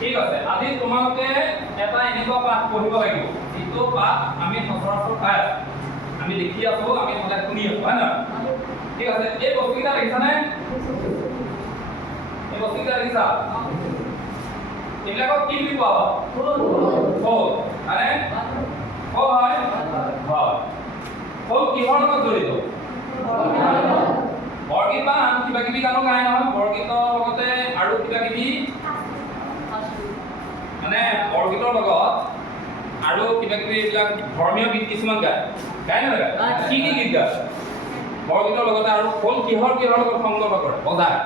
ঠিক আছে, আজি তোমালোকে এটা এনেকুৱা পাঠ পঢ়িব লাগিব যিটো পাঠ আমি সচৰাচৰ পাই আছো, আমি দেখি আছো, আমি সদায় শুনি আছো, হয় না? ঠিক আছে, এই বস্তুকেইটা দেখিছানে? এই বস্তুকেইটা দেখিছা? এইবিলাকক কি বুলি কোৱা হয়? খোল। মানে খোল হয়? হয়। খোল কিহৰ লগত জড়িত? বৰগীত বা আন কিবা কিবি গানো গায় নহয়, বৰগীতৰ লগতে আৰু কিবা কিবি মানে বৰগীতৰ লগত আৰু কিবা কিবি এইবিলাক ধৰ্মীয় গীত কিছুমান গায় নহয়? কি কি গীত গায় বৰগীতৰ লগতে? আৰু খোল কিহৰ লগত সংগত কৰে বজায়?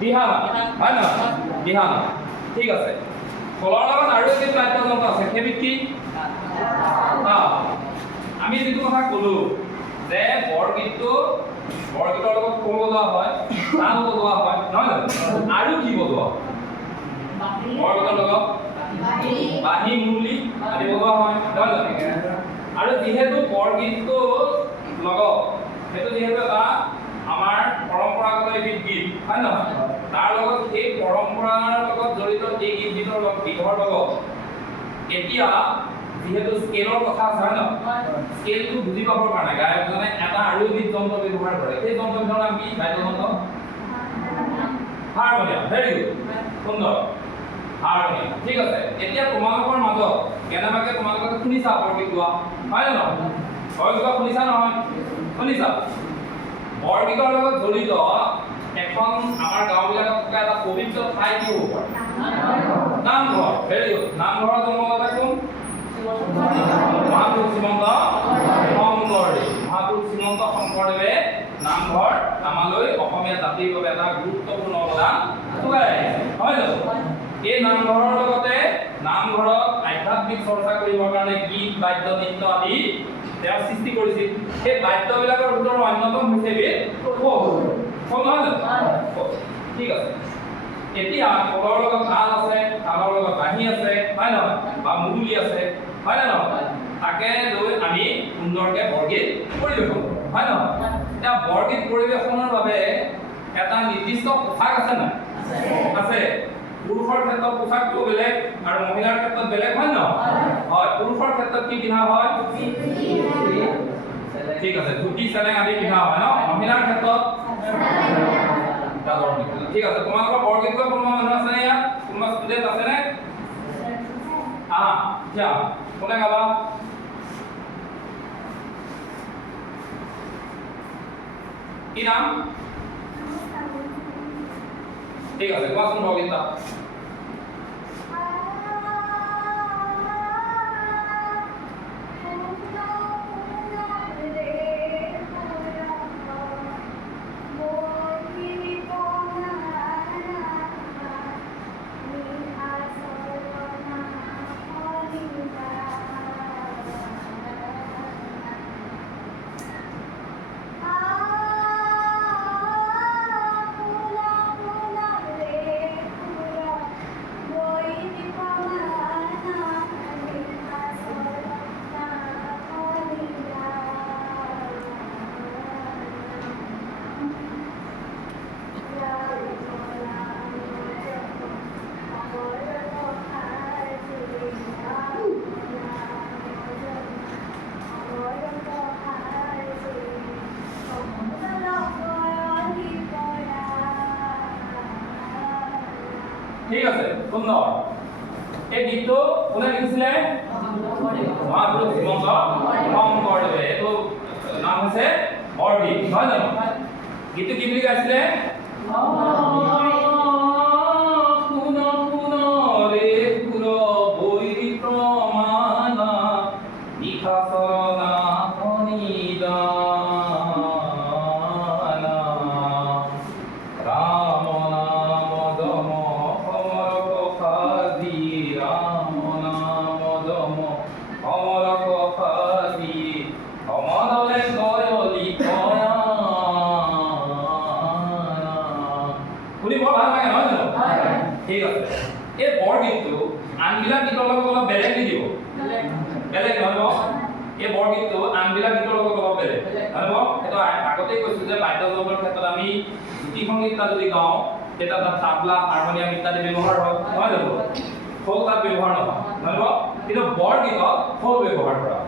দিহানা, হয় নহয়? দিহানা। ঠিক আছে, খোলৰ লগত আৰু এবিধ বাদ্যযন্ত্ৰ আছে, সেইবিধ কি? আমি যিটো কথা ক'লো যে বৰগীতৰ লগত খোল বজোৱা হয়, তাল বজোৱা হয়, নহয় জানো? আৰু কি বজোৱা? বৰগীতৰ লগত বাঁহী, মুৰলী আদি বজোৱা হয়, নহয় জানো? আৰু যিহেতু বৰগীতটো লগত সেইটো যিহেতু এটা আমাৰ পৰম্পৰাগত এবিধ গীত, হয় নহয়? তাৰ লগত সেই পৰম্পৰাৰ লগত জড়িত এই গীতৰ লগত এতিয়া যিহেতু স্কেলৰ কথা আছে, হয় নহয়? স্কেলটো বুজি পাবৰ কাৰণে গায়কজনে এটা আৰু এবিধ যন্ত্ৰ ব্যৱহাৰ কৰে। সেই যন্ত্ৰবিধৰ নাম কি? বাদ্যযন্ত্ৰ হাৰমনিয়াম। ভেৰি গুড, সুন্দৰ, হাৰমনিয়াম। ঠিক আছে, এতিয়া তোমালোকৰ মাজত কেনেবাকে তোমালোকে শুনিছা বৰগীত গোৱা, হয় নে নহয়? বৰগীত গোৱা শুনিছা নহয়? শুনিছা? বৰগীতৰ লগত জড়িত এখন আমাৰ গাঁওবিলাকত থকা এটা পবিত্ৰ ঠাই কি হ'ব পাৰে? নামঘৰ। ভেৰি গুড, নামঘৰৰ জন্মদাতা কোন? মহাপুৰুষ শ্ৰীমন্ত শংকৰদেৱ। মহাপুৰুষ শ্ৰীমন্ত শংকৰদেৱে নামঘৰ আমালৈ অসমীয়া জাতিৰ বাবে এটা গুৰুত্বপূৰ্ণ অৱদান যোগাই আহিছে, হয় জানো? এই নামঘৰৰ লগতে নামঘৰত আধ্যাত্মিক চৰ্চা কৰিবৰ কাৰণে গীত, বাদ্য, নৃত্য আদি তেওঁ সৃষ্টি কৰিছিল। সেই বাদ্যবিলাকৰ ভিতৰত অন্যতম হৈছে খোল, নহয় জানো? ঠিক আছে, এতিয়া খোলৰ লগত তাল আছে, তালৰ লগত বাঁহী আছে, হয় নহয়? বা মুৰলী আছে, হয় নে নহয়? তাকে লৈ আমি সুন্দৰকে বৰগীত পৰিৱেশন কৰোঁ, হয় নহয়? এতিয়া বৰগীত পৰিৱেশনৰ বাবে এটা নিৰ্দিষ্ট পোছাক আছে নাই? আছে। পুৰুষৰ ক্ষেত্ৰত পোছাকটো বেলেগ আৰু মহিলাৰ ক্ষেত্ৰত বেলেগ, হয় নহয়? হয়, পুৰুষৰ ক্ষেত্ৰত কি পিন্ধা হয়? ঠিক আছে, ধুতি, চেলেং আদি পিন্ধা হয় ন? মহিলাৰ ক্ষেত্ৰত ঠিক আছে, তোমালোকৰ বৰগীত গোৱা কোনোবা মানুহ আছে নে ইয়াত? কোনোবা ষ্টুডেণ্ট আছে নে? যা, কোনে গাবা? কি নাম? ঠিক আছে, কোৱাচোন বৰগীতটা। ঠিক আছে, সুন্দৰ। এই গীতটো কোনে লিখিছিলে? মহাপুৰুষ শ্ৰীমন্ত শংকৰদেৱে। এইটো নাম হৈছে বৰগীত, নহয় জানো? গীতটো কি বুলি গাইছিলে? শুনি বৰ ভাল লাগে, নহয় জানো? ঠিক আছে, এই বৰগীতটো আনবিলাক গীতৰ লগত অলপ বেলেগ দি দিব। বেলেগ নহয়, এই বৰগীতটো আনবিলাক গীতৰ লগত অলপ বেলেগ নহয়। সেইটো আগতেই কৈছো যে বাদ্যযন্ত্ৰৰ ক্ষেত্ৰত আমি জ্যোতি সংগীতটা যদি গাওঁ এটা তাত তাবলা হাৰমনিয়াম ইত্যাদি ব্যৱহাৰ হয় নহয় জানো খোল তাত ব্যৱহাৰ নহয় নহয় কিন্তু বৰগীতত খোল ব্যৱহাৰ কৰা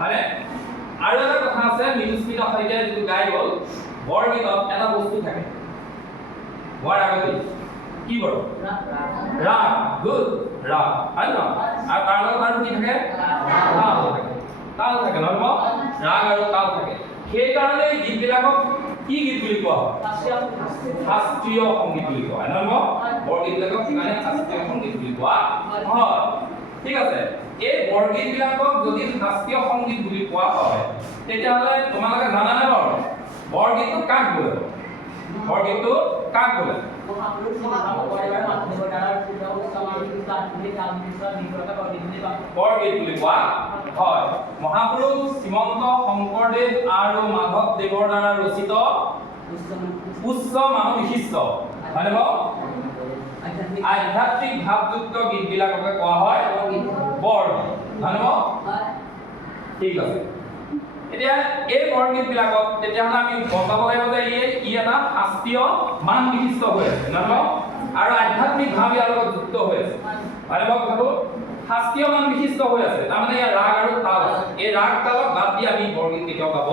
মানে আৰু এটা কথা আছে মিলস্মিতা শইকীয়াই যিটো গাই গ'ল বৰগীতত এটা বস্তু থাকে গোৱাৰ আগতে কি বাৰু ৰাগ গুড ৰাগ হয় ন আৰু তাৰ লগত আৰু কি থাকে তাল থাকে নহয় ৰাগ আৰু তাল থাকে সেইকাৰণে এই গীতবিলাকক কি গীত বুলি কোৱা হয় শাস্ত্ৰীয় সংগীত বুলি কোৱা হয় নহয় বৰগীতবিলাকক সেইকাৰণে শাস্ত্ৰীয় সংগীত বুলি কোৱা হয় ঠিক আছে এই বৰগীতবিলাকক যদি শাস্ত্ৰীয় সংগীত বুলি কোৱা হয় তেতিয়াহ'লে তোমালোকে জানানে বাৰু বৰগীতটো কাক বোলে বৰগীতটো কাক বোলে বৰগীত বুলি কোৱা হয় মহাপুৰুষ শ্ৰীমন্ত শংকৰদেৱ আৰু মাধৱদেৱৰ দ্বাৰা ৰচিত উচ্চ মানবিশিষ্ট হয়নে বাৰু আধ্যাত্মিক ভাৱযুক্ত গীতবিলাককে কোৱা হয় বৰগীত হয়নে বাৰু ঠিক আছে এতিয়া এই বৰগীতবিলাকত তেতিয়াহ'লে আমি বচাব লাগিব যে ই এটা শাস্ত্ৰীয় মান বিশিষ্ট হৈ আছে নহয় আৰু আধ্যাত্মিক ভাৱ ইয়াৰ লগত যুক্ত হৈ আছে হয়নে বাৰু কথাটো শাস্ত্ৰীয় মান বিশিষ্ট হৈ আছে তাৰমানে ইয়াৰ ৰাগ আৰু তাল আছে এই ৰাগ তালক বাদ দি আমি বৰগীত কেতিয়াও গাব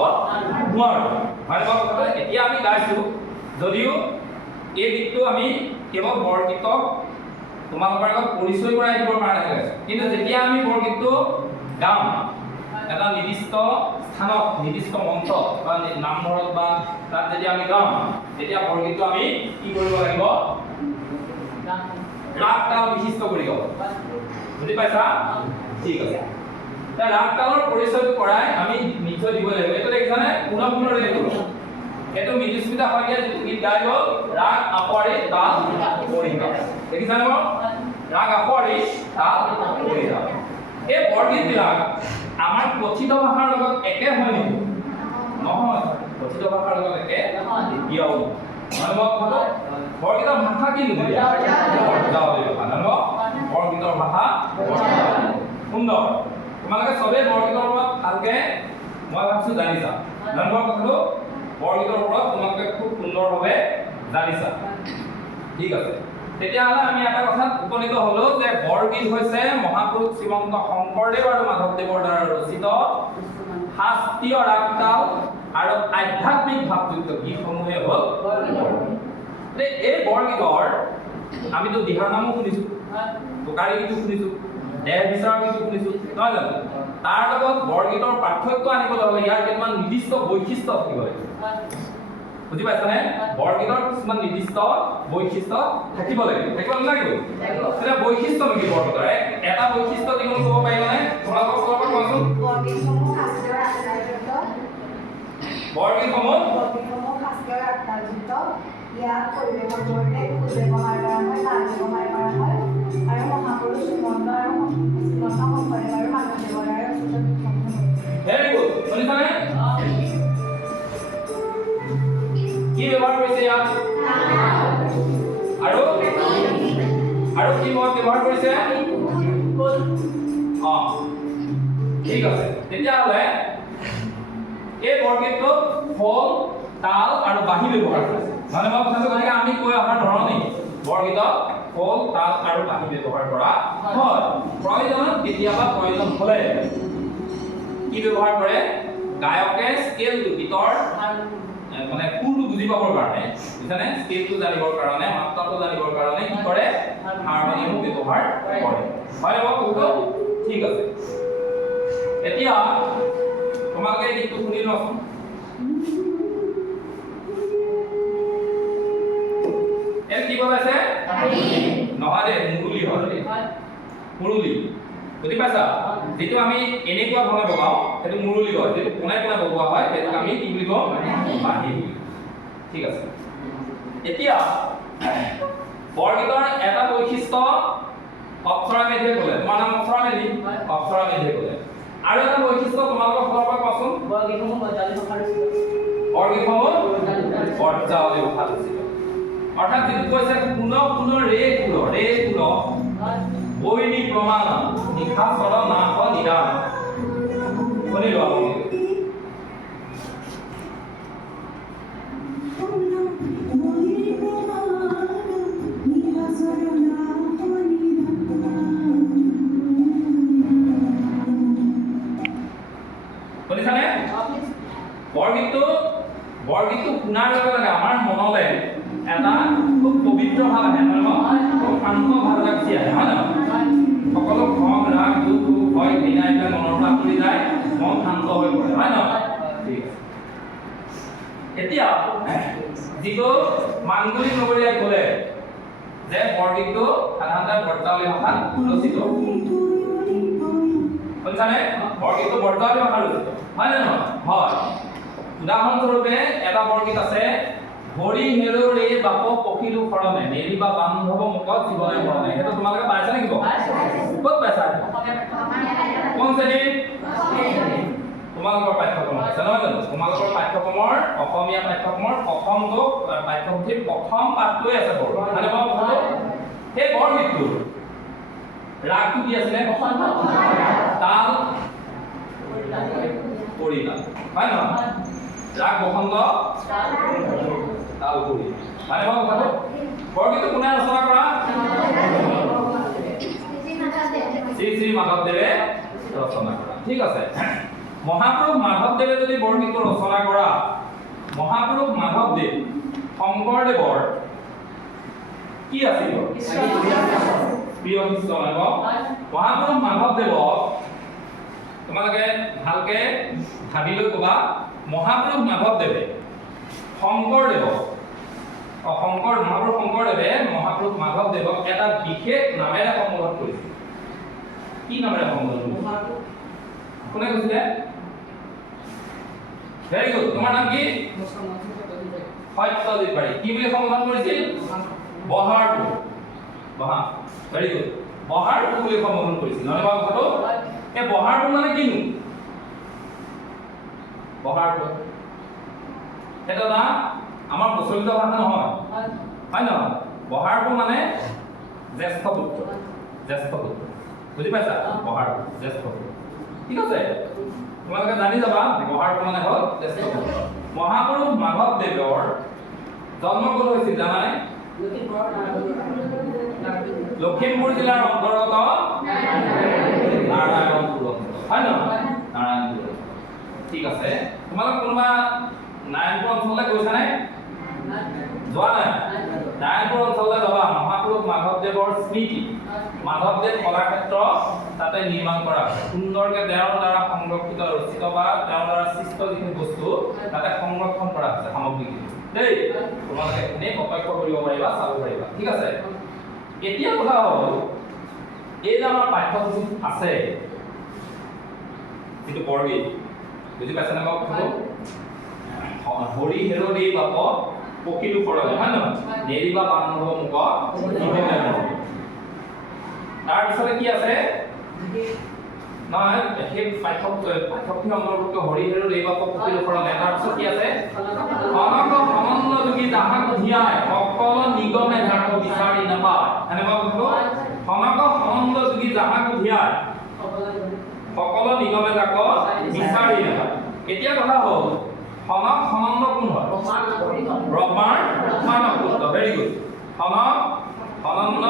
নোৱাৰোঁ হয়নে বাৰু কথাটো এতিয়া আমি গাইছোঁ যদিও এই গীতটো আমি কেৱল বৰগীতক তোমালোকৰ আগত পৰিচয় কৰাই দিবৰ কাৰণে গাইছোঁ কিন্তু যেতিয়া আমি বৰগীতটো গাম এটা নিৰ্দিষ্ট স্থানত নিৰ্দিষ্ট মঞ্চত বা নামঘৰত বা তাত যেতিয়া আমি গাম তেতিয়া বৰগীতটো আমি কি কৰিব লাগিব ৰাগ তাল বিশিষ্ট কৰি গাব বুজি পাইছা ঠিক আছে তাৰ ৰাগ তালৰ পৰিচয়টো কৰাই আমি নিশ্চয় দিব লাগিব এইটো দেখিছানে পুনৰ ৰেকৰ্ড এইটো মিলস্মিতা শইকীয়াই যিটো গীত গাই গ'ল ৰাগ আপাৰি তাল পৰিহা দেখিছানে বাৰু ৰাগ আপাৰি তাল পৰিহা এই বৰগীতবিলাক আমাৰ কথিত ভাষাৰ লগত একে হয় নেকি নহয় কথিত ভাষাৰ লগত একে কিয়ও বৰগীতৰ ভাষা কি বৰগীতৰ ভাষা সুন্দৰ তোমালোকে চবেই বৰগীতৰ ওপৰত ভালকে মই ভাবিছোঁ জানিছা জানিবৰ কথাটো বৰগীতৰ ওপৰত তোমালোকে খুব সুন্দৰভাৱে জানিছা ঠিক আছে তেতিয়াহ'লে আমি এটা কথাত উপনীত হ'লো যে বৰগীত হৈছে মহাপুৰুষ শ্ৰীমন্ত শংকৰদেৱ আৰু মাধৱদেৱৰ দ্বাৰা ৰচিত শাস্ত্ৰীয় ৰাগ তাল আৰু আধ্যাত্মিক ভাৱযুক্ত গীতসমূহে হ'ল এই বৰগীতৰ আমিতো দিহাৰ নামো শুনিছোঁ টোকাৰী গীতো শুনিছোঁ দেহ বিচাৰ গীতো শুনিছোঁ নহয় জানো তাৰ লগত বৰগীতৰ পাৰ্থক্য আনিবলৈ হ'লে ইয়াৰ কিছুমান নিৰ্দিষ্ট বৈশিষ্ট্য থাকিব লাগিব বুজি পাইছানে বৰগীতৰ কিছুমান নিৰ্দিষ্ট বৈশিষ্ট্য থাকিব লাগিব নালাগিব এতিয়া বৈশিষ্ট্য নেকি বৰগীতৰ এটা বৈশিষ্ট্য তুমি ক'ব পাৰিবানে তোমালোকৰ ফালৰ পৰা কোৱাচোন বৰগীতসমূহ শাস্ত্ৰীয় ৰাগতালযুক্ত ইয়াত পৰিৱেশৰ জৰিয়তে খোল ব্যৱহাৰ কৰা হয় তাল ব্যৱহাৰ কৰা হয় আৰু মহাপুৰুষ শ্ৰীমন্ত আৰু শংকৰদেৱ আৰু মাধৱদেৱৰ দ্বাৰা ৰচিত ভেৰি গুড শুনিছানে কি ব্যৱহাৰ কৰিছে ইয়াত আৰু কি ব্যৱহাৰ কৰিছে ঠিক আছে তেতিয়াহ'লে এই বৰগীতটোত খোল তাল আৰু বাঁহী ব্যৱহাৰ কৰিছে মানে মই কথাটো গতিকে আমি কৈ অহাৰ ধৰণেই বৰগীতত খোল তাল আৰু বাঁহী ব্যৱহাৰ কৰা হয় প্ৰয়োজনত কেতিয়াবা প্ৰয়োজন হ'লে কি ব্যৱহাৰ কৰে গায়কে স্কেলটো গীতৰ মানে সুৰটো বুজি পাবৰ কাৰণে বুজিছানে স্কেলটো জানিবৰ কাৰণে মাত্ৰাটো জানিবৰ কাৰণে কি কৰে হাৰমনিয়ামো ব্যৱহাৰ কৰে হয় বাৰু ঠিক আছে এতিয়া তোমালোকে এই গীতটো শুনি লোৱাচোন কি বজাইছে নহয় দে মুৰুলি হয় মুৰুলি বুজি পাইছা যেটো আমি এনেকুৱা ধৰণে বগাও সেইটো মুৰুলি হয় যেটো কোনাই কোনাই বগোৱা হয় সেইটো আমি কি বুলি কওঁ বাঁহী ঠিক আছে এতিয়া বৰগীতৰ এটা বৈশিষ্ট্য অক্ষৰা মেধে ক'লে তোমাৰ নাম অক্ষৰা মেধি অক্ষৰা মেধে ক'লে আৰু এটা বৈশিষ্ট্য তোমালোকৰ ফালৰ পৰা কোৱাচোন বৰগীতসমূহ বৰজাৱলী ভাষাত ৰচিত অৰ্থাৎ যিটো কৈছে পুনৰ ৰে কুল বৈনী প্ৰমাণ নিশাচৰ নাশ নিদান শুনি লোৱা পবিত্ৰ ভাৱ আহে নহয় খুব শান্ত ভাৱ লাগি আহে হয় নহয় সকলো খং ৰাগ দুখ ভয় ঘৃণা এইবিলাক মনৰ পৰা আঁতৰি যায় মন শান্ত হৈ পৰে হয় নহয় ঠিক আছে এতিয়া যিটো মাংগলিক নগৰীয়াই ক'লে যে বৰগীতটো সাধাৰণতে বৰ্তাৱলী ভাষাত ৰচিত বুজিছানে বৰগীতটো বৰ্তাৱলী ভাষাত ৰচিত হয় নে নহয় হয় উদাহৰণস্বৰূপে এটা বৰগীত আছে হৰি হেৰো ৰে বাপ পখিলো খৰমে নেৰিবা বান্ধৱ মুখত জীৱনে মৰণে সেইটো তোমালোকে পাইছা নেকি ক'ত পাইছা কোন শ্ৰেণীৰ তোমালোকৰ পাঠ্যক্ৰম আছে নহয় জানো তোমালোকৰ পাঠ্যক্ৰমৰ অসমীয়া পাঠ্যক্ৰমৰ প্ৰথমটো পাঠ্যপুথিৰ প্ৰথম পাঠটোৱে আছে বৰ মানে মই কথাটো সেই বৰগীতটো ৰাগটো কি আছিলে তাল পৰিলাল হয় নহয় ৰাগ বসন্ত তাল পৰি মানে মই কথাটো বৰগীতটো কোনে ৰচনা কৰা শ্ৰী শ্ৰী মাধৱদেৱে ৰচনা কৰা ঠিক আছে মহাপুৰুষ মাধৱদেৱে যদি বৰগীতটো ৰচনা কৰা মহাপুৰুষ মাধৱদেৱ শংকৰদেৱৰ কি আছিল প্ৰিয় শিষ্য মহাপুৰুষ মাধৱদেৱক তোমালোকে ভালকে ভাবি লৈ ক'বা মহাপুৰুষ মাধৱদেৱে শংকৰদেৱক মহাপুৰুষ শংকৰদেৱে মহাপুৰুষ মাধৱদেৱক এটা বিশেষ নামেৰে সম্বোধন কৰিছিল কি নামেৰে সম্বোধন কৰিছিল কোনে কৈছিলে ভেৰি গুড তোমাৰ নাম কি সত্যজিৎ বাৰী কি বুলি সম্বোধন কৰিছিল বহাৰটো বহা ভেৰি গুড বহাৰটো বুলি সম্বোধন কৰিছিল নহয় বাৰু কথাটো এই বহাৰটো মানে কিনো বহাৰটো এটা না আমাৰ প্ৰচলিত ভাষা নহয় হয় নহয় বহাৰটো মানে জ্যেষ্ঠ পুত্ৰ বুজি পাইছা বহাৰটো জ্যেষ্ঠ পুত্ৰ ঠিক আছে তোমালোকে জানি যাবা বহাৰটো মানে হ'ল জ্যেষ্ঠ পুত্ৰ মহাপুৰুষ মাধৱদেৱৰ জন্ম ক'ত হৈছিল জানানে লখিমপুৰ জিলাৰ অন্তৰ্গত নাৰায়ণপুৰ হয় নহয় নাৰায়ণপুৰ ঠিক আছে তোমালোক কোনোবা নাৰায়ণপুৰ অঞ্চললৈ গৈছানে যোৱা নাই নাৰায়ণপুৰ অঞ্চললৈ যাবা মহাপুৰুষ মাধৱদেৱৰ স্মৃতি মাধৱদেৱ কলাক্ষেত্ৰ তাতে নিৰ্মাণ কৰা হৈছে সুন্দৰকে তেওঁৰ দ্বাৰা সংৰক্ষিত ৰচিত বা তেওঁৰ দ্বাৰা সৃষ্ট যিখিনি বস্তু তাতে সংৰক্ষণ কৰা হৈছে সামগ্ৰীখিনি দেই তোমালোকে এনেই প্ৰত্যক্ষ কৰিব পাৰিবা চাব পাৰিবা ঠিক আছে এতিয়া কথা হ'ল এই যে আমাৰ পাঠ্যপুথিত আছে যিটো বৰগীত বুজি পাইছেনে বাৰু কথাটো হৰি হেৰো ৰে বাপ পখিলো খৰমে হয় নহয় নেৰিবা বান্ধৱ মুখত জীৱনে মৰণে তাৰপিছতে কি আছে নহয় সেই পাঠ্যপুথি অন্তৰ্ভুক্ত হৰি হেৰো ৰে বাপ পখিলো খৰমে তাৰপিছত কি আছে কনক সমন্দ যোগী যাহাক ধিয়াই সকল নিগমে যাক বিচাৰি নাপায় এনেকুৱা কথাটো কনক সমন্দ যোগী যাহাক ধিয়াই সকল নিগমে যাক বিচাৰি নাপায় এতিয়া কথা হ'ল সনক সনন্দ কোন হয় ব্ৰহ্মাৰ মানৱ পুত্ৰ ভেৰি গুড সনক সনন্দ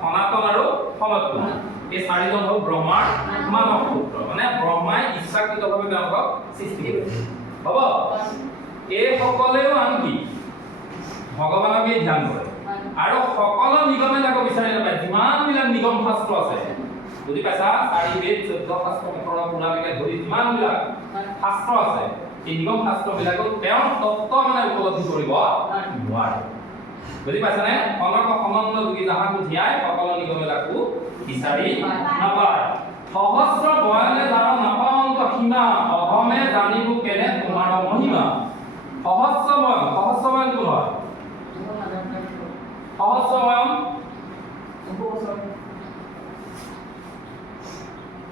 সনাতন আৰু সনৎকুমাৰ এই চাৰিজন হ'ল ব্ৰহ্মাৰ মানৱ পুত্ৰ মানে ব্ৰহ্মাই ইচ্ছাকৃতভাৱে তেওঁলোকক সৃষ্টি কৰিছে হ'ব এই সকলেও আনকি ভগৱানকে ধ্যান কৰে আৰু সকলো নিগমে যাক বিচাৰি নাপায় যিমানবিলাক নিগম শাস্ত্ৰ আছে বুজি পাইছা 4 বেদ 14 শাস্ত্ৰ পৰা পুৰালৈকে ধৰি যিমানবিলাক শাস্ত্ৰ আছে এই নিগম শাস্ত্ৰবিলাকত তেওঁৰ তত্ত্ব মানে উপলব্ধি কৰিব নোৱাৰে বুজি পাইছানে কনক সমন্দ যোগী যাহাক ধিয়াই সকলো নিগমবিলাকো বিচাৰি নাপায় সহস্ৰ বয়নে যাৰ নাপাৱন্ত সীমা অধমে জানিব কেনে তোমাৰ মহিমা সহস্ৰ বয়ন কোন হয়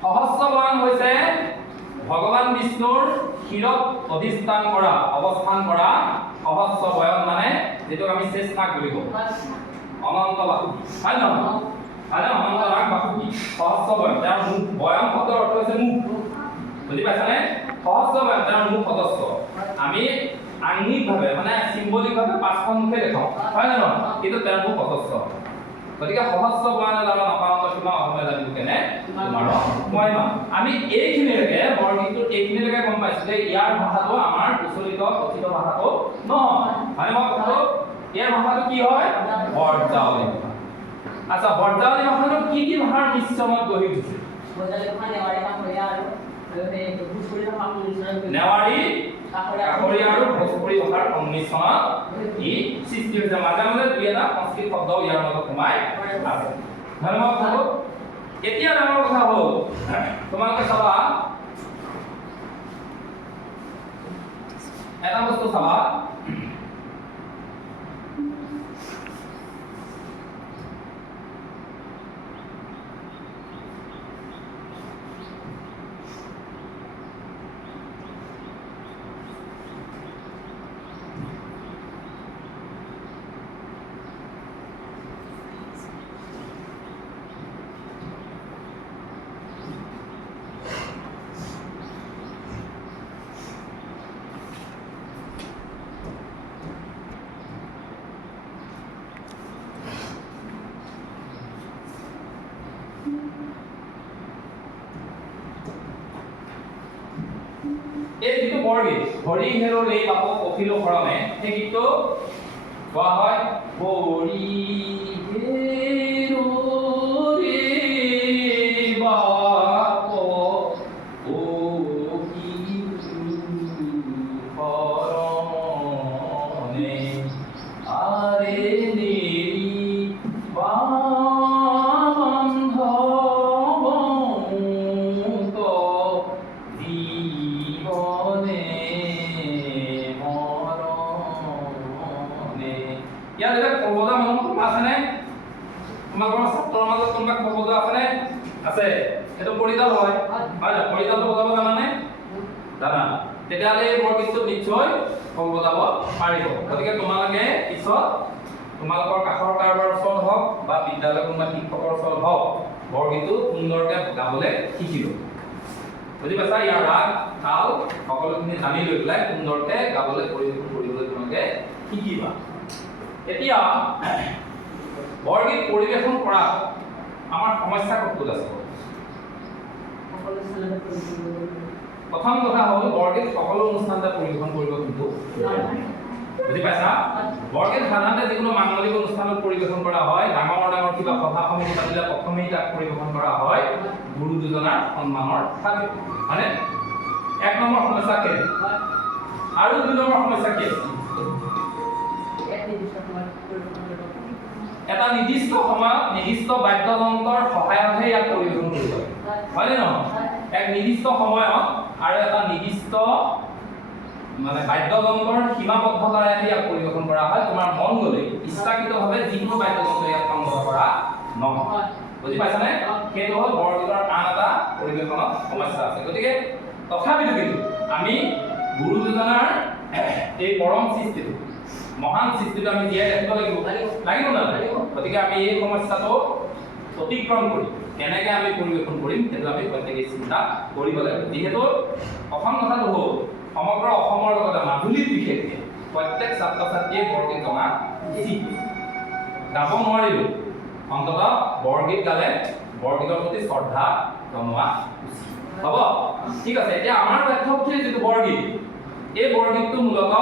সহস্ৰ বয়ন হৈছে ভগৱান বিষ্ণুৰ শিৰত অধিষ্ঠান কৰা অৱস্থান কৰা সহস্ৰ বয়ন মানে যেটো আমি শেষনাগ বুলি কওঁ অনন্ত বাসুকি হয় নহয় আরে অনন্ত নাগ বাসুকি সহস্র বয়ন তাৰ মুখ বয়ন শব্দৰ অৰ্থ হৈছে মুখ বুজি পাইছানে সহস্ৰ বয়ন তাৰ মুখ সদস্য আমি আংগিকভাৱে মানে সিম্বলিকভাৱে পাঁচখন মুখে দেখাওঁ হয় নহয় কিন্তু তাৰ মুখ সদস্য গতিকে সহস্ৰ বয়নে যাৰ নাপাৱন্ত সীমা অসমে জানিব কেনে তোমাৰ মহিমা আমি এইখিনিলৈকে বৰগীতটোৰ এইখিনিলৈকে গম পাইছো যে ইয়াৰ ভাষাটো আমাৰ প্ৰচলিত কথিত ভাষাটো নহয় মানে মই কথাটো ইয়াৰ ভাষাটো কি হয় বৰজাৱলী ভাষা আচ্ছা বৰজাৱলী ভাষাটো কি ভাষাৰ মিশ্ৰণত গঢ়ি উঠিছে নেৱাৰী কাষৰীয়া আৰু ভোজপুৰী ভাষাৰ সংমিশ্ৰণত ই সৃষ্টি হৈছে মাজে মাজে দুই এটা সংস্কৃত শব্দ ইয়াৰ মাজত সোমাই আছে ধন্যবাদ থাকো এতিয়া ডাঙৰ কথা হ'ল তোমালোকে চাবা এটা বস্তু চাবা এই যিটো বৰগীত হৰি হেৰো ৰে বাপু কপিল শৰণে সেই গীতটো কোৱা হয় হৰি হেৰো ৰে বাপু কপিল শৰণে আৰে নেৰি আছে এটো পৰিতাল হয় হয় পৰিতালটো বজাব জানানে জানা তেতিয়ালে এই বৰগীতটো নিশ্চয় কম বজাব পাৰিব গতিকে তোমালোকে পিছত তোমালোকৰ কাষৰ কাৰোবাৰ ওচৰত হওক বা বিদ্যালয়ৰ কোনোবা শিক্ষকৰ ওচৰত হওক বৰগীতটো সুন্দৰকৈ গাবলৈ শিকিব বুজি পাইছা ইয়াৰ ৰাগ তাল সকলোখিনি জানি লৈ পেলাই সুন্দৰকৈ গাবলৈ পৰিৱেশন কৰিবলৈ তোমালোকে শিকিবা এতিয়া বৰগীত পৰিৱেশন কৰা আমাৰ সমস্যা ক'ত আছে প্ৰথম কথা হ'ল বৰগীত সকলো অনুষ্ঠানতে পৰিৱেশন কৰিব কিন্তু বুজি পাইছা বৰগীত সাধাৰণতে যিকোনো মাংগলিক অনুষ্ঠানত পৰিৱেশন কৰা হয় ডাঙৰ ডাঙৰ কিবা সভা সমিতি পাতিলে প্ৰথমেই তাক পৰিৱেশন কৰা হয় গুৰু দুজনাৰ সন্মানৰ বাবে মানে এক নম্বৰ সমস্যা কি আৰু দুই নম্বৰ সমস্যা কি এটা নিৰ্দিষ্ট সময়ত নিৰ্দিষ্ট বাদ্যযন্ত্ৰৰ সহায়তহে ইয়াক পৰিৱেশন কৰিব লাগে হয় নে নহয় এক নিৰ্দিষ্ট সময়ত আৰু এটা নিৰ্দিষ্ট মানে বাদ্যযন্ত্ৰৰ সীমাবদ্ধতাৰে ইয়াক পৰিৱেশন কৰা হয় তোমাৰ মন গ'লে ইচ্ছাকৃতভাৱে যিকোনো বাদ্যযন্ত্ৰ ইয়াক সংগ্ৰহ কৰা নহয় বুজি পাইছানে সেইটো হ'ল বৰগীতৰ আন এটা পৰিৱেশনত সমস্যা আছে গতিকে তথাপিতো কিন্তু আমি গুৰু দুজনাৰ এই পৰম সৃষ্টিটো মহান সৃষ্টিটো আমি জীয়াই ৰাখিব লাগিব নালাগিব গতিকে আমি এই সমস্যাটো অতিক্ৰম কৰি কেনেকৈ আমি পৰিৱেশন কৰিম সেইটো আমি প্ৰত্যেকে চিন্তা কৰিব লাগিব যিহেতু প্ৰথম কথাটো হ'ল সমগ্ৰ অসমৰ লগতে মাজুলীত বিশেষকৈ প্ৰত্যেক ছাত্ৰ ছাত্ৰীয়ে বৰগীত জনা উচিত গাব নোৱাৰিলেও অন্ততঃ বৰগীত গালে বৰগীতৰ প্ৰতি শ্ৰদ্ধা জনোৱা উচিত হ'ব ঠিক আছে এতিয়া আমাৰ পাঠ্যপুথিৰ যিটো বৰগীত এই বৰগীতটো মূলতঃ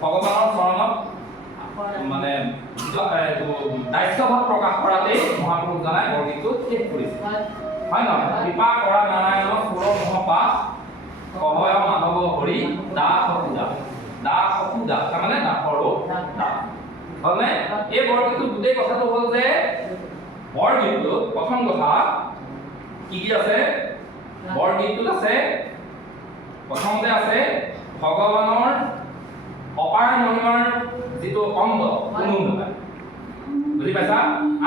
ভগৱানৰ চৰণত মানে দায়িত্বভাৱ প্ৰকাশ কৰাতেই মহাপুৰুষ জনাই বৰগীতটো শেষ কৰিছে হয় নহয় কৃপা কৰা নাৰায়ণ সুৰ মহপাঠ কহয় মাধৱ হৰি দাস পূজা তাৰমানে দাসৰো হয়নে এই বৰগীতটো গোটেই কথাটো হ'ল যে বৰগীতটো প্ৰথম কথা কি কি আছে বৰগীতটোত আছে প্ৰথমতে আছে ভগৱানৰ অপাৰ মহিমাৰ যিটো অংগ অনুমোদন বুজি পাইছা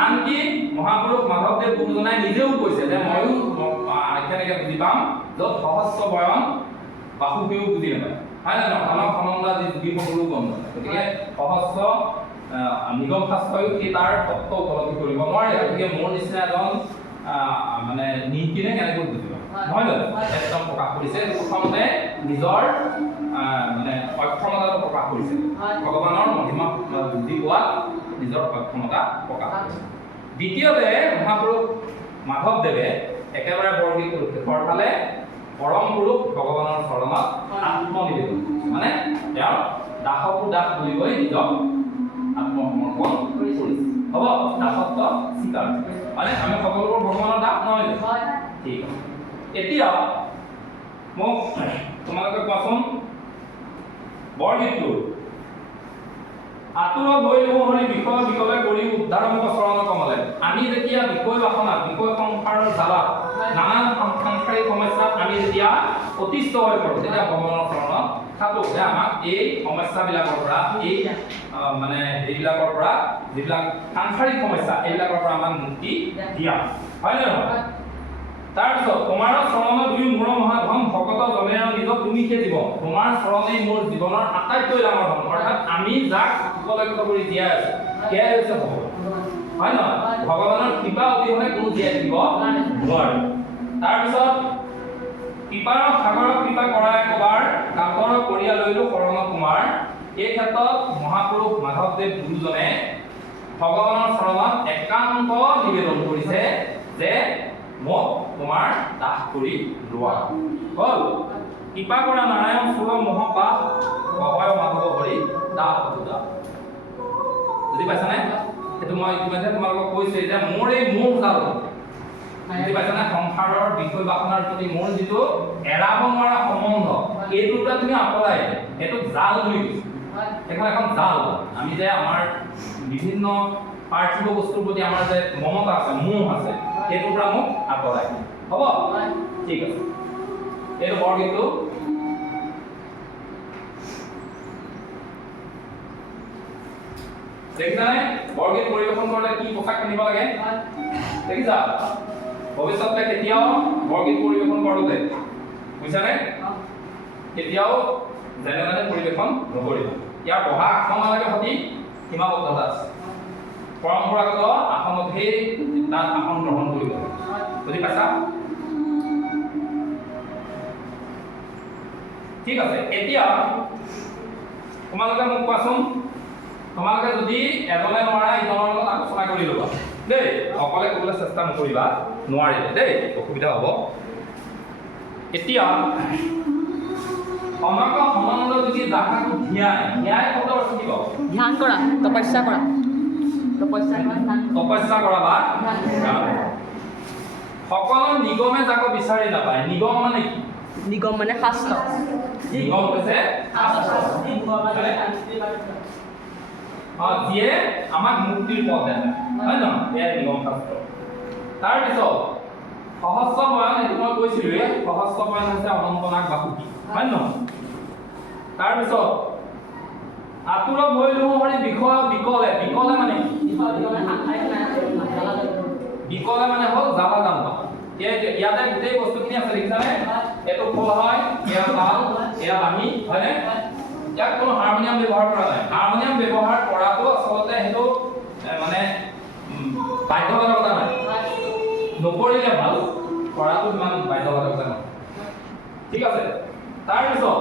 আনকি মহাপুৰুষ মাধৱদেৱ গুৰুজনাই নিজেও কৈছে যে ময়ো কেনেকৈ বুজি পাম য'ত সহস্ৰ বয়ন বাসুকেও বুজি নাপায় হয় নে নহয় আমাক সনন্দা যি যোগীসকলো গম নাপায় গতিকে সহস্ৰ নিগম শাস্ত্ৰয়ো সেই তাৰ তত্ত্ব উপলব্ধি কৰিব নোৱাৰে গতিকে মোৰ নিচিনা এজন মানে নীতিনে কেনেকৈ বুজিব নহয় জানো একদম প্ৰকাশ কৰিছে প্ৰথমতে নিজৰ মানে অক্ষমতাটো প্ৰকাশ কৰিছে ভগৱানৰ মহিমা বুদ্ধি পোৱা নিজৰ অক্ষমতা প্ৰকাশ কৰিছে দ্বিতীয়তে মহাপুৰুষ মাধৱদেৱে একেবাৰে বৰগীতটোৰ শেষৰ ফালে পৰম পুৰুষ ভগৱানৰ চৰণত আত্মনিবেদন মানে তেওঁৰ দাসকো দাস বুলি কৈ নিজক আত্মসমৰ্পণ কৰিছে হ'ব দাসত্ব স্বীকাৰ মানে আমি সকলোবোৰ ভগৱানৰ দাস নহয় ঠিক আছে এতিয়া মোক তোমালোকে কোৱাচোন বৰগীতটো আতুৰ গৈলো হৰি বিষয় বিকলে কৰি উদ্ধাৰ মোক চৰণ কমলে আমি যেতিয়া বিষয় বাসনা বিষয় সংসাৰৰ জালত নানান সাংসাৰিক সমস্যাত আমি যেতিয়া অতিষ্ঠ হৈ পৰোঁ তেতিয়া ভগৱানৰ চৰণত খাটো যে আমাক এই সমস্যাবিলাকৰ পৰা এই মানে এইবিলাকৰ পৰা যিবিলাক সাংসাৰিক সমস্যা এইবিলাকৰ পৰা আমাক মুক্তি দিয়া হয় নে নহয় তাৰপিছত তোমাৰ চৰণত দুই মোৰ মহাধন ভকত জনেৰ নিজ তুমি সেই জীৱ তোমাৰ চৰণেই মোৰ জীৱনৰ আটাইতকৈ ডাঙৰ ধন অৰ্থাৎ আমি যাক উপলক্ষ্য কৰি জীয়াই আছো সেয়াই হৈছে ভগৱান হয় নহয় ভগৱানৰ কৃপা অবিহনে কোনো জীয়াই থাকিব নোৱাৰে তাৰপিছত কৃপাৰ সাগৰক কৃপা কৰা একবাৰ কাকৰ কৰিয়া লৈলো শৰণ কুমাৰ এই ক্ষেত্ৰত মহাপুৰুষ মাধৱদেৱ গুৰুজনে ভগৱানৰ চৰণত একান্ত নিবেদন কৰিছে যে মোক তোমাৰ দাস কৰি লোৱা হ'ল কৃপা কৰা নাৰায়ণ সুৰ মহাপাপ অভয় মাধৱ হৰি দাস দুটা বুজি পাইছানে সেইটো মই ইতিমধ্যে তোমালোকক কৈছোঁৱেই যে মোৰ এই মোহ জাল বুজি পাইছানে সংসাৰৰ বিষয় বাসনাৰ প্ৰতি মোৰ যিটো এৰাব নোৱাৰা সম্বন্ধ এইটোৰ পৰা তুমি আঁতৰাই এইটোক জাল বুলি কৈছোঁ এখন এখন জাল আমি যে আমাৰ বিভিন্ন পাৰ্থিৱ বস্তুৰ প্ৰতি আমাৰ যে মমতা আছে মোহ আছে সেইটোৰ পৰা মোক আঁতৰাই হ'ব ঠিক আছে এইটো বৰগীতটো দেখিছানে বৰগীত পৰিৱেশন কৰোঁতে কি পোছাক পিন্ধিব লাগে দেখিছা ভৱিষ্যতে কেতিয়াও বৰগীত পৰিৱেশন কৰোঁতে বুজিছানে কেতিয়াও যেনে যেনে পৰিৱেশন নকৰিব ইয়াৰ বহা আসনলৈকে সতি সীমাবদ্ধতা আছে পৰম্পৰাগত আসনতহে তাত আসন গ্ৰহণ কৰিব বুজি পাইছা ঠিক আছে এতিয়া তোমালোকে মোক কোৱাচোন তোমালোকে যদি এজনে নোৱাৰা ইজনৰ লগত আলোচনা কৰি ল'বা দেই অকলে ক'বলৈ চেষ্টা নকৰিবা নোৱাৰিলে দেই অসুবিধা হ'ব এতিয়া সমগ্ৰ সমানন্দ যদি জাগাটো ধ্যান শব্দ অৰ্থ কি পাব ধ্যান কৰা তপস্যা কৰা তপস্যা কৰা বা সকলো নিগমে যাক বিচাৰি নাপায় নিগম মানে কি নিগম মানে শাস্ত্ৰ নিগম হৈছে যিয়ে আমাক মুক্তিৰ পথ দেখায় হয় নহয় এয়াই নিগম শাস্ত্ৰ তাৰপিছত সহস্ৰ বয়ান এইটো মই কৈছিলোঁৱে সহস্ৰ বয়ান হৈছে অনন্ত নাগ বাসুকী হয় নহয় তাৰপিছত আতুৰ ভৈলো হৰি বিষয় বিকলে বিকলে মানে বিকলে মানে হ'ল জ্বালা জাম্পা ইয়াতে গোটেই বস্তুখিনি আছে দেখিছানে এইটো খোল হয় এয়া তাল এয়া বাঁহী হয়নে ইয়াত কোনো হাৰমনিয়াম ব্যৱহাৰ কৰা নাই হাৰমনিয়াম ব্যৱহাৰ কৰাটো আচলতে সেইটো মানে বাধ্যবাধকতা নাই নকৰিলে ভাল কৰাটো ইমান বাধ্যবাধকতা নহয় ঠিক আছে তাৰপিছত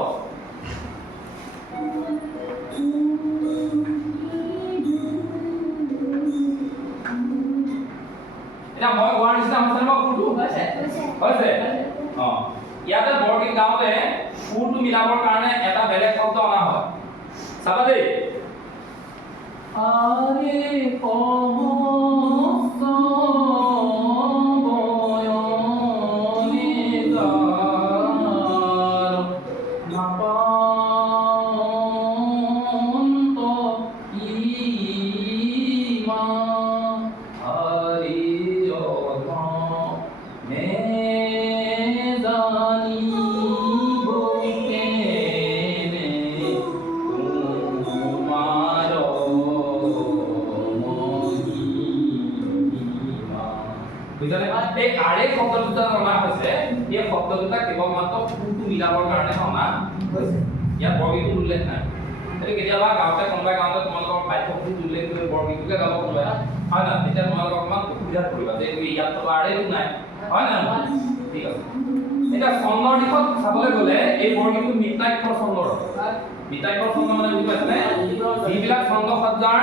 এতিয়া মই কোৱাৰ নিচিনা হৈছে নে সুৰটো হৈছে ইয়াতে বৰগীত গাওঁতে সুৰটো মিলাবৰ কাৰণে এটা বেলেগ শব্দ অনা হয় চাবা দেই আৰে এই আৰে শব্দ দুটা অনা হৈছে এই শব্দ দুটা কেৱল মাত্ৰ সুৰটো মিলাবৰ কাৰণে অনা হৈছে ইয়াত বৰগীতটো উল্লেখ নাই এইটো কেতিয়াবা গাঁৱতে কোনোবাই গাঁৱতে তোমালোকৰ বাক্যটো উল্লেখ কৰি বৰগীতটোকে গাব কোনোবাই হয় না তেতিয়া তোমালোকক অকণমান অসুবিধাত পৰিবা যে ইয়াত তো আৰেটো নাই হয় না ঠিক আছে এতিয়া ছন্দৰ দিশত চাবলৈ গ'লে এই বৰগীতটো মিতাক্ষৰ ছন্দৰ মিতাক্ষৰ ছন্দ মানে বুজি পাইছানে যিবিলাক ছন্দ সজ্জাৰ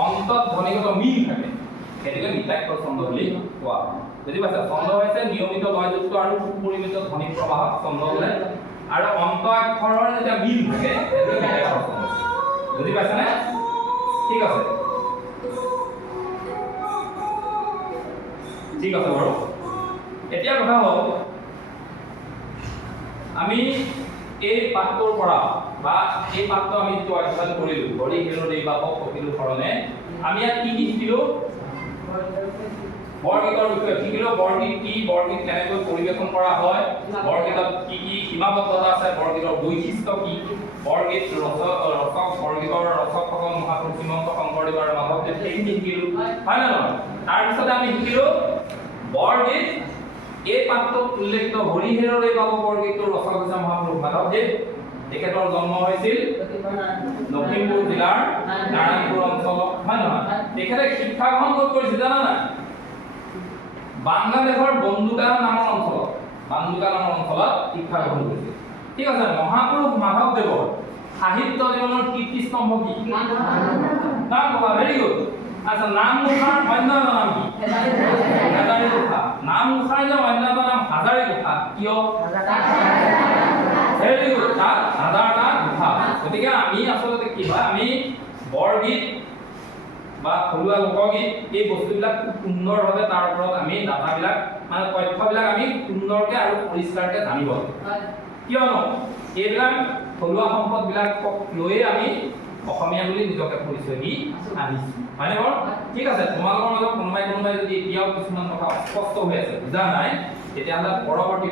অন্তত ধ্বনিগত মিল থাকে সেইটোকে মিতাক্ষৰ ছন্দ বুলি কোৱা বুজি পাইছা ছন্দ হৈছে নিয়মিত লয়যুক্ত আৰু সুপৰিমিত ধ্বনি প্ৰবাহক ছন্দ বোলে আৰু অন্ত আক্ষৰৰ যেতিয়া মিল থাকে সেইটো বেলেগ অৰ্থ বুজি পাইছানে ঠিক আছে বাৰু এতিয়া কথা হ'ল আমি এই পাঠটোৰ পৰা বা এই পাঠটো আমি যিটো অধ্যয়ন কৰিলো হৰি হেৰ দেৱাকক কপিলো শৰণে আমি ইয়াত কি কি শিকিলো বৰগীতৰ বিষয়ে শিকিলো বৰগীত কি বৰগীত কেনেকৈ পৰিৱেশন কৰা হয় বৰগীতত কি কি সীমাবদ্ধতা আছে বৰগীতৰ বৈশিষ্ট্য কি বৰগীত ৰচক বৰগীতৰ ৰচকসকল মহাপুৰুষ শ্ৰীমন্ত শংকৰদেৱ আৰু মাধৱদেৱ সেইখিনি শিকিলো হয় নে নহয় তাৰপিছতে আমি শিকিলো বৰগীত এই পাঠটোত উল্লেখিত হৰি হেৰ দেৱাকক বৰগীতৰ ৰচক হৈছে মহাপুৰুষ মাধৱদেৱ তেখেতৰ জন্ম হৈছিল লখিমপুৰ জিলাৰ নাৰায়ণপুৰ অঞ্চলত হয় নহয় তেখেতে শিক্ষা গ্ৰহণ ক'ত কৰিছিল জানা নাই বাংলাদেশৰ বন্দুকা নামৰ অঞ্চলত শিক্ষা গ্ৰহণ কৰিছিল ঠিক আছে মহাপুৰুষ মাধৱদেৱৰ সাহিত্য জীৱনৰ কীৰ্তিস্তম্ভ কি নাম ক'বা ভেৰি গুড আচ্ছা নামঘোষাৰ অন্য এটা নাম কি হাজাৰী ঘোষা নামঘোষাৰ যে অন্য এটা নাম হাজাৰী ঘোষা কিয় ভেৰি গুড তাত হাজাৰটা ঘোষা গতিকে আমি আচলতে কি হয় আমি বৰগীত বা থলুৱা লোকগীত এই বস্তুবিলাক খুব সুন্দৰভাৱে তাৰ ওপৰত আমি ডাটাবিলাক মানে তথ্যবিলাক আমি সুন্দৰকৈ আৰু পৰিষ্কাৰকৈ জানিব কিয়নো এইবিলাক থলুৱা সম্পদবিলাকক লৈয়ে আমি অসমীয়া বুলি নিজকে পৰিচয় দি আনিছোঁ হয়নে বাৰু ঠিক আছে তোমালোকৰ মাজত কোনোবাই যদি এতিয়াও কিছুমান কথা স্পষ্ট হৈ আছে বুজা নাই তেতিয়াহ'লে পৰৱৰ্তী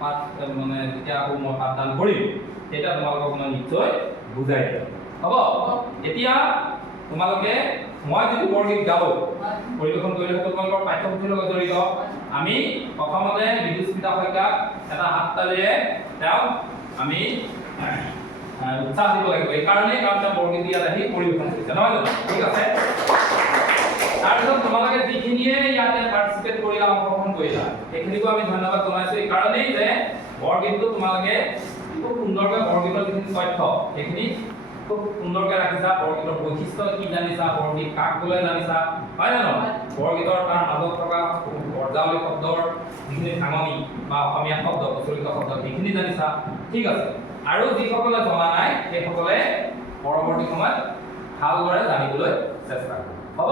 পাঠ মানে যেতিয়া আকৌ মই পাঠদান কৰিম তেতিয়া তোমালোকক মই নিশ্চয় বুজাই দিম হ'ব এতিয়া তোমালোকে মই যিটো বৰগীত গালো পৰিৱেশন কৰিলে তোমালোকৰ পাঠ্যপুথিৰ লগত জড়িত আমি প্ৰথমতে বিদুস্মিতা শইকীয়াক এটা হাততালিৰে তেওঁক আমি উৎসাহ দিব লাগিব এই কাৰণেই কাৰণ তেওঁ বৰগীত ইয়াত আহি পৰিৱেশন কৰিছে নহয় জানো ঠিক আছে তাৰপিছত তোমালোকে যিখিনিয়ে ইয়াতে পাৰ্টিচিপেট কৰিলা অংশগ্ৰহণ কৰিলা সেইখিনিকো আমি ধন্যবাদ জনাইছো এই কাৰণেই যে বৰগীতটো তোমালোকে খুব সুন্দৰকৈ বৰগীতৰ যিখিনি তথ্য সেইখিনি খুব সুন্দৰকৈ ৰাখিছা বৰগীতৰ বৈশিষ্ট্য কি জানিছা বৰগীত কাক বোলে জানিছা হয় নে নহয় বৰগীতৰ তাৰ মাজত থকা বৰ্জাৱলী শব্দৰ যিখিনি ভাঙনি বা অসমীয়া শব্দ প্ৰচলিত শব্দ সেইখিনি জানিছা ঠিক আছে আৰু যিসকলে জনা নাই সেইসকলে পৰৱৰ্তী সময়ত ভালদৰে জানিবলৈ চেষ্টা কৰিব হ'ব